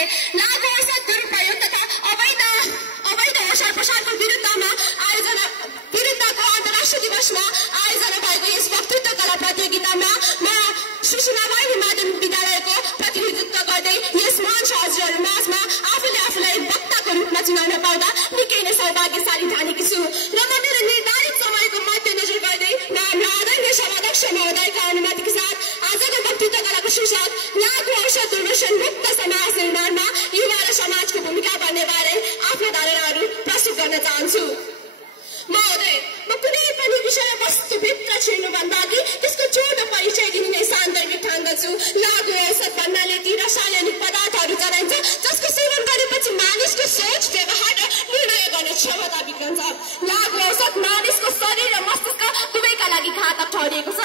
महोदय, लागू औषध दुरुपयोग तथा अवैध औषध प्रसारको विरुद्धको अन्तर्राष्ट्रिय दिवसमा आयोजना भएको यस वक्तृत्व कला प्रतियोगितामा म सुशीला बहिनी माध्यमिक विद्यालयको प्रतिनिधित्व गर्दै यस मञ्च हजुरहरूमाझमा आफूलाई वक्ताको रूपमा चुनाउन पाउँदा निकै नै सौभाग्यशाली ठानेकी छु र म मेरो निर्धारित समयको मध्यनजर गर्दै म हाम्रो आदरणीय सभाध्यक्ष महोदयका अनुमतिका साथ आजको वक्तृत्व कलाको शीर्षक लागू औषध दुर्व्यसन मुक्त समाज निर्माणमा युवा र समाजको भूमिका भन्ने बारे आफ्नो धारणाहरू प्रस्तुत गर्न चाहन्छु। महोदय, म कुनै पनि विषयवस्तुभित्र छिर्नुभन्दा अघि त्यसको छोटो परिचय दिने नै सान्दर्भिक ठान्दछु। लागू औषध भन्नाले ती रासायनिक पदार्थहरू जनाइन्छ जसको सेवन गरेपछि मानिसको सोच, व्यवहार र निर्णय गर्ने क्षमता बिग्रन्छ। लागू औषध मानिसको शरीर र मस्तिष्क दुवैका लागि घातक ठहरिएको छ।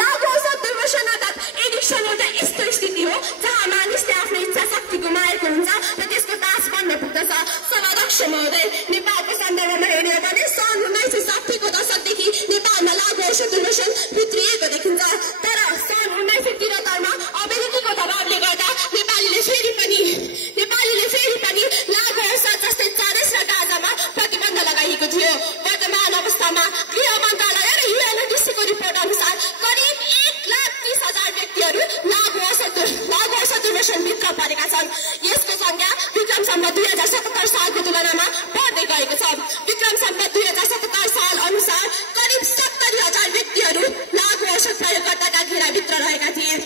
लागू औषध दुर्व्यसन अर्थात् एडिक्सन एउटा यस्तो स्थिति हो जहाँ मानिसले आफ्नो इच्छा शक्ति गुमाएको हुन्छ र त्यसको दास बन्न पुग्दछ। सभाध्यक्ष महोदय, नेपालको सन्दर्भमा हेर्ने हो भने सन् 1960 को दशकदेखि नेपालमा लागू औषध दुर्व्यसन भित्रिएको देखिन्छ। तर सन् 1973 मा अमेरिकीको दबावले गर्दा नेपालीले फेरि पनि लागू औषध जस्तै चरस र गाँजामा प्रतिबन्ध लगाइएको थियो। वर्तमान अवस्थामा गृह मन्त्रालय र युएनओडीसीको रिपोर्ट अनुसार करिब 1,30,000 व्यक्तिहरू लागू औषध दुर्व्यसन भित्र परेका छन्। यसको संख्या विक्रम सम्वत 2077 सालको तुलनामा बढ्दै गएको छ। विक्रम सम्वत 2077 साल अनुसार करिब 70,000 व्यक्तिहरू लागू औषध प्रयोगकर्ताका घेराभित्र रहेका थिए।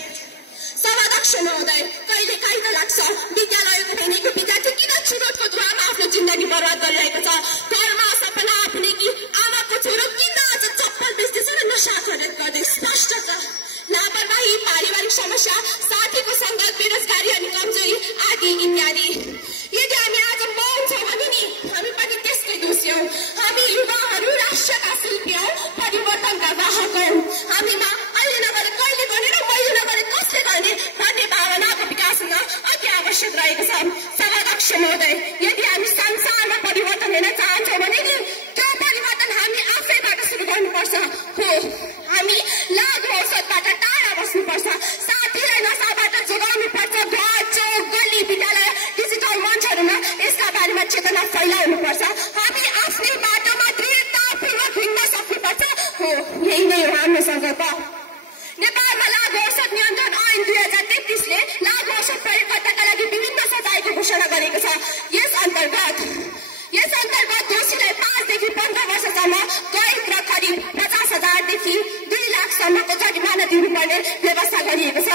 सभाध्यक्ष महोदय, कहिले काहीँ त लाग्छ विद्यालयको भेनेको विद्यार्थी किन चुरोटको धुवामा आफ्नो जिन्दगी बर्बाद गरिरहेको छ। घरमा सपना आफूले कि आमाको छोरो किन आज चप्पल बेच्दैछ र नसा खरिद गर्दै स्पष्ट छ। लापरवाही, पारिवारिक समस्या, साथीको सङ्गत, बेरोजगारी अनि कमजोरी आदि इत्यादि। यदि हामी आज मौन छौँ भने नि हामी पनि त्यसकै दोषी हौँ। हामी युवाहरू राष्ट्रका शिल्पी हौँ, परिवर्तनका वाहक हौँ। हामीमा अहिले नगरे कहिले गर्ने र मैले नगरे कसले गर्ने भन्ने भावनाको विकास हुन अति आवश्यक रहेको छ। सभाध्यक्ष महोदय, यदि हामी संसारमा परिवर्तन हेर्न चाहन्छौँ भने नि त्यो परिवर्तन हामी आफैबाट सुरु गर्नुपर्छ। हो, हामी लागू औषधबाट टाढा बस्नुपर्छ, साथीलाई नसाबाट जोगाउनुपर्छ, घर, चौक, गल्ली, विद्यालय, डिजिटल मञ्चहरूमा यसका बारेमा चेतना फैलाउनुपर्छ। हामी आफ्नै बाटोमा दृढतापूर्वक हिँड्न सक्नुपर्छ। हो, यही नै हो हाम्रो सङ्कल्प। नेपालमा लागू औषध नियन्त्रण ऐन 2033 ले लागू औषध प्रयोगकर्ताका लागि विभिन्न सजायको घोषणा गरेको छ। यस अन्तर्गत दोषीलाई 5 देखि 15 वर्षसम्म कैद र करिब 50,000 देखि 2 लाखसम्मको जरिमाना तिर्नुपर्ने व्यवस्था गरिएको छ।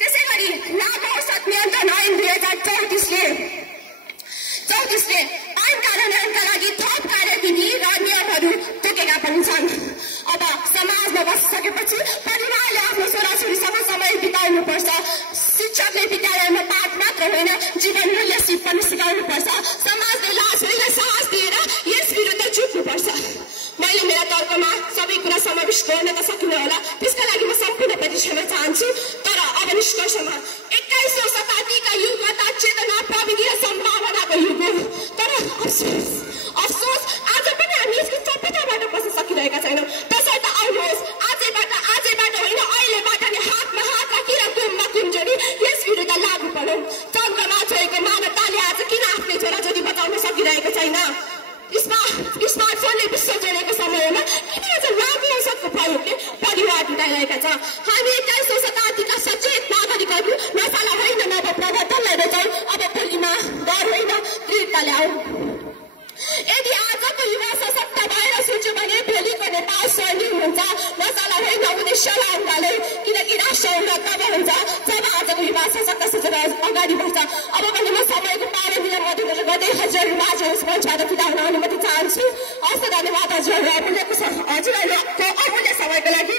त्यसै गरी लागू औषध नियन्त्रण ऐन 2034 ले ऐन कार्यान्वयनका लागि थप कार्यविधि र नियमहरू तोकेका पनि छन्। अब समाजमा बसिसकेपछि परिवारले आफ्नो छोराछोरीसँग समय बिताउनुपर्छ। शिक्षकले विद्यालयमा पाठ मात्र होइन, जीवन मूल्य सिप पनि सिकाउनुपर्छ। समाजले लाज होइन, साहस दिएर यस विरुद्ध जुट्नुपर्छ। मैले मेरा तर्कमा सबै कुरा समाविष्ट गर्न त सकिनँ होला, त्यसका लागि म सम्पूर्ण प्रतिष्ठा चाहन्छु। तर अब निष्कर्षमा 21औं शताब्दीका युग अर्थात् चेतना, प्रविधि र सम्भावनाको युग हो। तर अफसोस आज पनि हामी यसको चपेटाबाट बस्न सकिरहेका छैनौँ। त्यसर्थ आउनुहोस्, आजैबाट होइन अहिलेबाट नै हातमा हात राखी र कुममा कुम जोडी यस विरुद्ध लागू परौँ। चन्द्रमा छोएको मानवताले आज किन आफ्नै छोराछोरी बचाउन सकिरहेको छैन? स्मार्टफोनले विश्व जोडेको समयमा किन आज लागू औषधको प्रयोगले परिवार बिताइरहेका छ? हामी 21औं शताब्दीका सचेत नागरिकहरू नशाला होइन नव प्रवर्तनलाई रोजाउँ। अब भोलिमा डर होइन, दृढता ल्याऊ। यदि आजको युवा सशक्त भएर सोच्यो भने भोलिको नेपाल स्वर्णिम हुन्छ। नशाला होइन, उद्देश्य लाउनाले, किनकि राष्ट्र उन्नत तब हुन्छ जब आजको युवा सशक्त सोचेर अगाडि बढ्छ। अब पनि म समयको पाबन्दीलाई मध्यनजर गर्दै हजुरहरू आज यस मञ्चबाट बिदा हुन अनुमति चाहन्छु। हस्त, धन्यवाद हजुरहरूको अमूल्य समयको लागि।